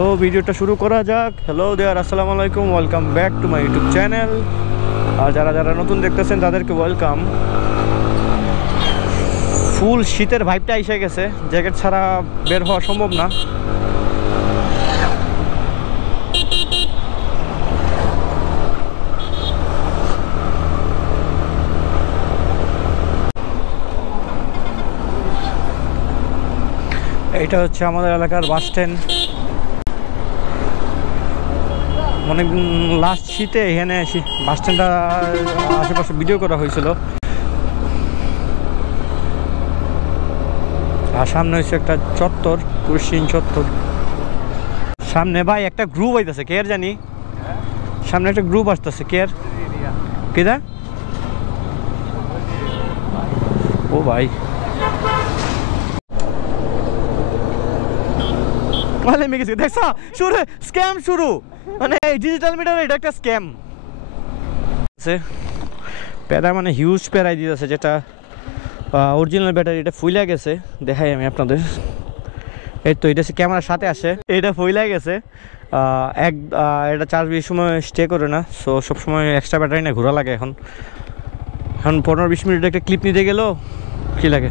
তো ভিডিওটা শুরু করা যাক। হ্যালো দেয়ার, আসসালামু আলাইকুম, welcome back to my YouTube channel. আর যারা যারা নতুন দেখতেছেন তাদেরকে ওয়েলকাম। ফুল শীতের ভাইবটা এসে গেছে, জ্যাকেট ছাড়া বের হওয়া সম্ভব না। এইটা হচ্ছে আমাদের এলাকার বাস স্ট্যান্ড। অনেক লাস্ট শীতে এখানে বাস স্ট্যান্ডটা আশেপাশে ভিডিও করা হয়েছিল। আর সামনে হচ্ছে একটা চত্বর, কুরসিন চত্বর। সামনে ভাই একটা গ্রুপ আইতেছে, কে আর জানি সামনে একটা গ্রুপ আসতেছে, কে আর কেদা? ও ভাই দেখছো শুরু স্ক্যাম শুরু, মানে ডিজিটাল মিটার এটা একটা স্ক্যাম আছে। প্যারা মানে হিউজ প্যারাই দিতেছে, যেটা অরিজিনাল ব্যাটারি। এটা ফুইলা গেছে, দেখাই আমি আপনাদের। এই তো এটা ক্যামেরার সাথে আসে, এটা ফুইলা গেছে। এটা চার্জ বেশি সময় স্টে করে না, সো সবসময় এক্সট্রা ব্যাটারি না ঘোরা লাগে। এখন 15-20 মিনিট একটা ক্লিপ নিতে গেলেও কী লাগে।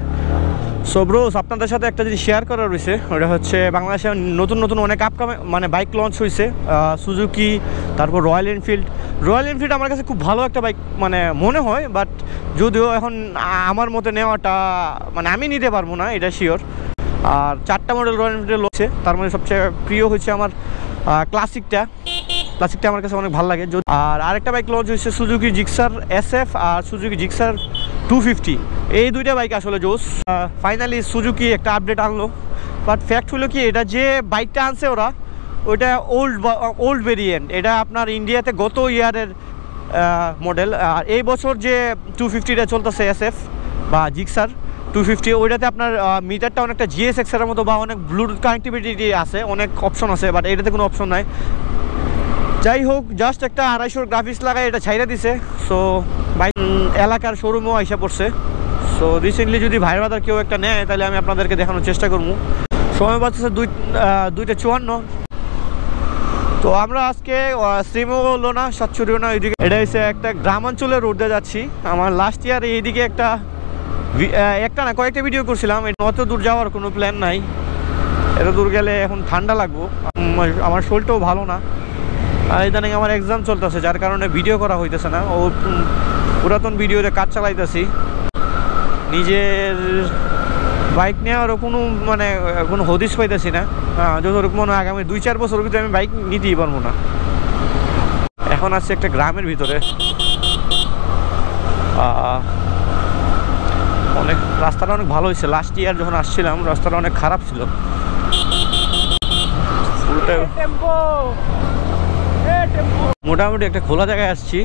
সো ব্রোস, আপনাদের সাথে একটা জিনিস শেয়ার করা রয়েছে, ওটা হচ্ছে বাংলাদেশে নতুন নতুন অনেক মানে বাইক লঞ্চ হয়েছে। সুজুকি, তারপর রয়্যাল এনফিল্ড আমার কাছে খুব ভালো একটা বাইক মানে মনে হয়। বাট যদিও এখন আমার মতে নেওয়াটা মানে আমি নিতে পারবো না, এটা শিওর। আর 4টা মডেল রয়্যাল এনফিল্ডের হচ্ছে, তার মধ্যে সবচেয়ে প্রিয় হচ্ছে আমার ক্লাসিকটা আমার কাছে অনেক ভালো লাগে। আর আরেকটা বাইক লঞ্চ হয়েছে সুজুকি জিক্সার SF আর সুজুকি জিক্সার 250। এই দুইটা বাইক আসলে জোস। ফাইনালি সুজুকি একটা আপডেট আনলো, বাট ফ্যাক্ট হলো কি, এটা যে বাইকটা আনছে ওরা, ওইটা ওল্ড ভেরিয়েন্ট। এটা আপনার ইন্ডিয়াতে গত ইয়ারের মডেল। আর এই বছর যে 250টা চলতেছে SF বা জিক্সার 250, ওইটাতে আপনার মিটারটা অনেকটা GSX এর মতো, বা অনেক ব্লুটুথ কানেক্টিভিটি আছে, অনেক অপশন আছে। বাট এটাতে কোনো অপশন নাই। যাই হোক, জাস্ট একটা 250 গ্রাফিক্স লাগায় এটা ছাইরা দিছে। সো বাইক এলাকার শোরুমও আইসা পড়ছে। সো রিসেন্টলি যদি ভাই বাদার কেউ একটা নেয়, তাহলে আমি আপনাদেরকে দেখানোর চেষ্টা করবো। সময় বাঁচতেছে 2:54। তো আমরা আজকে শ্রীমঙ্গলনা সাতচুরিওনা এইদিকে, এটা হচ্ছে একটা গ্রামাঞ্চলের রোড দিয়ে যাচ্ছি। আমার লাস্ট ইয়ার এইদিকে একটা না কয়েকটা ভিডিও করছিলাম। অত দূর যাওয়ার কোনো প্ল্যান নাই, এত দূর গেলে এখন ঠান্ডা লাগবো। আমার শরীরটাও ভালো না, আর ইদানিং আমার এক্সাম চলতেছে, যার কারণে ভিডিও করা হইতেছে না। ও পুরাতন ভিডিওতে কাজ চালাইতেছি। নিজের বাইক নেওয়ারও কোনো হদিস পাইতেছি না। যতটুকু মনে হয় আগামী 2-4 বছর ভিতরে আমি বাইক নিতেই পারবো না। এখন আসছে একটা গ্রামের ভিতরে, অনেক রাস্তাটা অনেক ভালো হয়েছে। লাস্ট ইয়ার যখন আসছিলাম রাস্তাটা অনেক খারাপ ছিল। মোটামুটি একটা খোলা জায়গায় আসছি।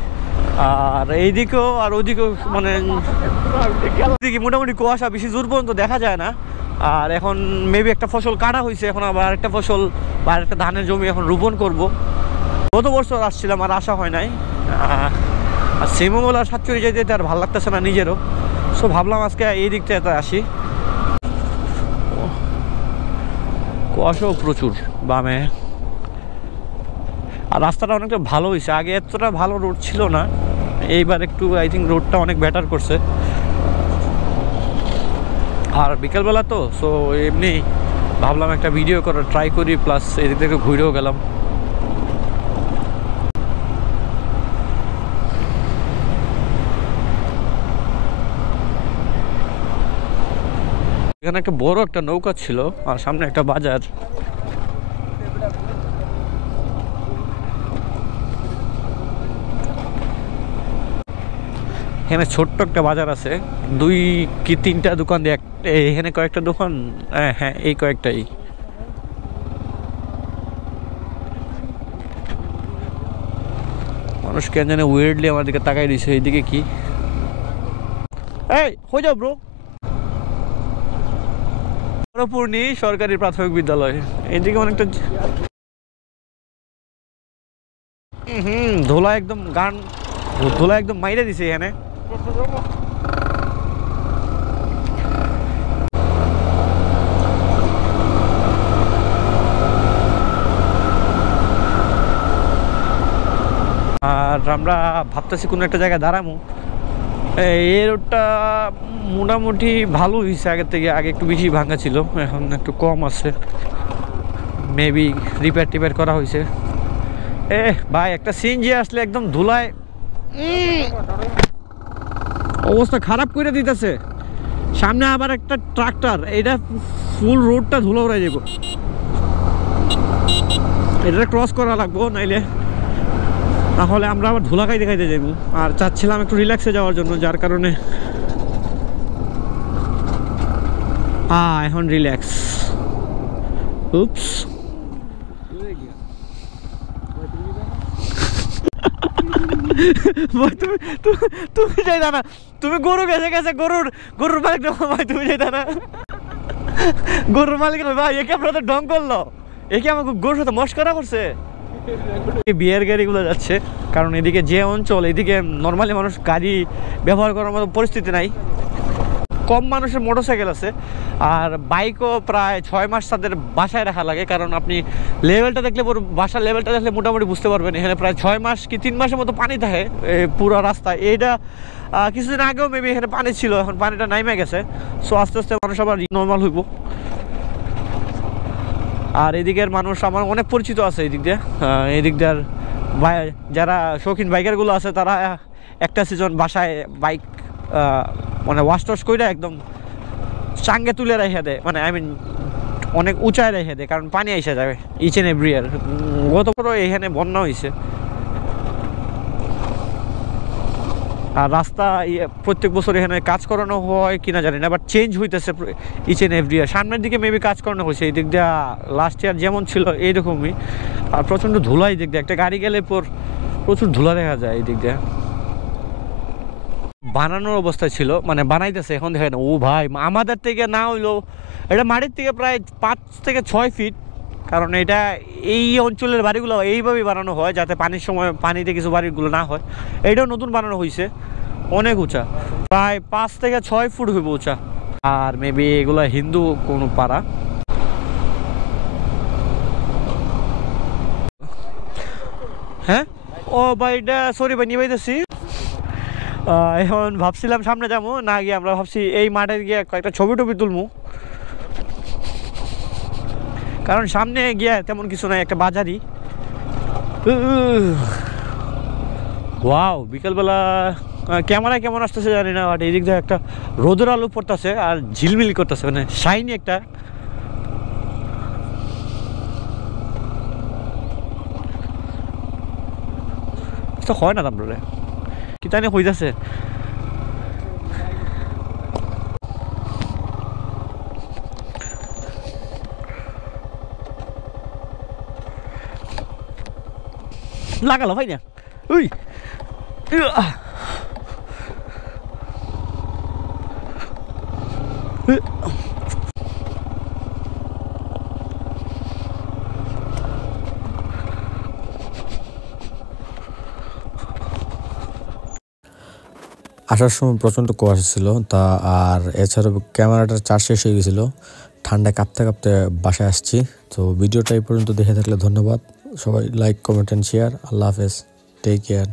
আর এইদিকেও আর ওইদিকেও মানে মোটামুটি কুয়াশা, বেশি দূর পর্যন্ত দেখা যায় না। আর এখন মেবি একটা ফসল কাটা হয়েছে, এখন আবার একটা ফসল বা একটা ধানের জমি এখন রোপণ করব। গত বছর আসছিলাম, আর আসা হয় নাই। আর শ্রীমঙ্গল আর সাতচুরি যেতে আর ভালো লাগতেছে না নিজেরও। সো ভাবলাম আজকে এই দিকটা আসি। কুয়াশাও প্রচুর বামে। আর রাস্তাটা অনেকটা ভালো হয়েছে, আগে এতটা ভালো রোড ছিল না, এইবার একটু আই থিঙ্ক রোডটা অনেক বেটার করছে। আর বিকেলবেলা তো, সো এমনি ভাবলাম একটা ভিডিও করার ট্রাই করি, প্লাস এদিক থেকে ঘুরেও গেলাম। এখানে একটা বড় একটা নৌকা ছিল, আর সামনে একটা বাজার। এখানে ছোট্ট একটা বাজার আছে, 2 কি 3টা দোকান দিয়ে এখানে কয়েকটা দোকান। হ্যাঁ, এই কয়েকটাই। মানুষ কেন জানে ওয়ের্ডলি আমার দিকে তাকাই দিছে। এইদিকে কি, এই হয়ে যাও ব্রো। পূর্ণি সরকারি প্রাথমিক বিদ্যালয়, এইদিকে অনেকটা ধোলা একদম ধোলা একদম মাইরে দিছে এখানে। আমরা ভাবতেছি কোনো একটা জায়গায় দাঁড়াবো। এই রোডটা মোটামুটি ভালো হয়েছে আগের থেকে, আগে একটু বেশি ভাঙা ছিল, এখন একটু কম আছে, মেবি রিপেয়ার করা হয়েছে। ভাই একটা সিএনজি আসলে একদম ধুলায় অবস্থা খারাপ করে দিতেছে। সামনে আবার একটা ট্রাক্টর, এটা ফুল রোডটা ধুলো উড়াই যাব, এটা ক্রস করা লাগবো, নাইলে তাহলে আমরা আবার ধুলা খাইতে যাইব। আর চাচ্ছিলাম একটু রিল্যাক্সে যাওয়ার জন্য, যার কারণে এখন রিল্যাক্স। উপস তুমি যাইতা না, তুমি গরু গেছে গরুর মালিক ভাই, তুমি যাইতা না, গরুর মালিক ভাই, একে আপনারা তো ঢং করলো, একে আমাকে গরুর সাথে মস্করা করছে। বিয়ের গাড়িগুলো যাচ্ছে, কারণ এদিকে যে অঞ্চল, এদিকে নর্মালি মানুষ গাড়ি ব্যবহার করার মতো পরিস্থিতি নাই, কম মানুষের মোটরসাইকেল আছে। আর বাইকও প্রায় 6 মাস তাদের বাসায় রাখা লাগে, কারণ আপনি লেভেলটা দেখলে, বাসার লেভেলটা দেখলে মোটামুটি বুঝতে পারবেন এখানে প্রায় 6 মাস কি 3 মাসের মতো পানি থাকে পুরো রাস্তায়। এইটা কিছুদিন আগেও মেবি এখানে পানি ছিল, এখন পানিটা নাইমে গেছে। সো আস্তে আস্তে মানুষ আবার নর্মাল হইব। আর এদিকের মানুষ আমার অনেক পরিচিত আছে এই দিক দিয়ে যারা শৌখিন বাইকারগুলো আছে, তারা একটা সিজন বাসায় বাইক মানে ওয়াশ টশ করে একদম চাঙ্গে তুলে রেখে দেয়, মানে আই মিন অনেক উঁচায় রেখে দেয়, কারণ পানি এসে যাবে ইচ এন্ড এভরি ইয়ার। গত বছর এখানে বন্যা হয়েছে। আর রাস্তা প্রত্যেক বছর এখানে কাজ করানো হয় কিনা জানি না, বাট চেঞ্জ হইতেছে ইচ এন্ড এভরি ইয়ার। সামনের দিকে মেবি কাজ করানো হয়েছে, এই দিক দিয়ে লাস্ট ইয়ার যেমন ছিল এইরকমই। আর প্রচণ্ড ধুলা এই দিক দিয়ে, একটা গাড়ি গেলে প্রচুর ধুলা দেখা যায় এই দিক দিয়ে। বানানোর অবস্থায় ছিল, মানে বানাইতেছে এখন, দেখেন ও ভাই আমাদের থেকে না হইলো, এটা মাটির থেকে প্রায় 5 থেকে 6 ফিট, কারণ এটা এই অঞ্চলের বাড়িগুলো এইভাবেই বানানো হয়, যাতে পানির সময় পানিতে কিছু বাড়িগুলো না হয়। এটাও নতুন বানানো হয়েছে, অনেক উঁচা, প্রায় 5 থেকে 6 ফুট হইব উঁচা। আর মেবি এগুলো হিন্দু কোনো পাড়া। হ্যাঁ ও ভাই, এটা সরি ভাই, নিয়ে পাইতেছি। এখন ভাবছিলাম সামনে যাবো না, গিয়ে আমরা ভাবছি এই মাঠে গিয়ে কয়েকটা ছবি টবি তুলবো, কারণ সামনে গিয়ে তেমন কিছু নাই, একটা বাজারই। ওয়াও, বিকেলবেলা ক্যামেরায় কেমন আসতেছে জানি না, বাট এই দিক দিয়ে একটা রোদের আলো পড়তেছে আর ঝিলমিলি করতেছে, মানে শাইনি একটা। হয় না তারপরে কি তাই হইতেছে। লাগালো ভাই না, উই আসার সময় প্রচণ্ড কুয়াশা ছিল তা, আর এছাড়াও ক্যামেরাটার চার্জ শেষ হয়ে গেছিলো, ঠান্ডায় কাঁপতে কাঁপতে বাসায় আসছি। তো ভিডিওটা এই পর্যন্ত দেখে থাকলে ধন্যবাদ সবাই, লাইক কমেন্ট অ্যান্ড শেয়ার। আল্লাহ হাফেজ, টেক কেয়ার।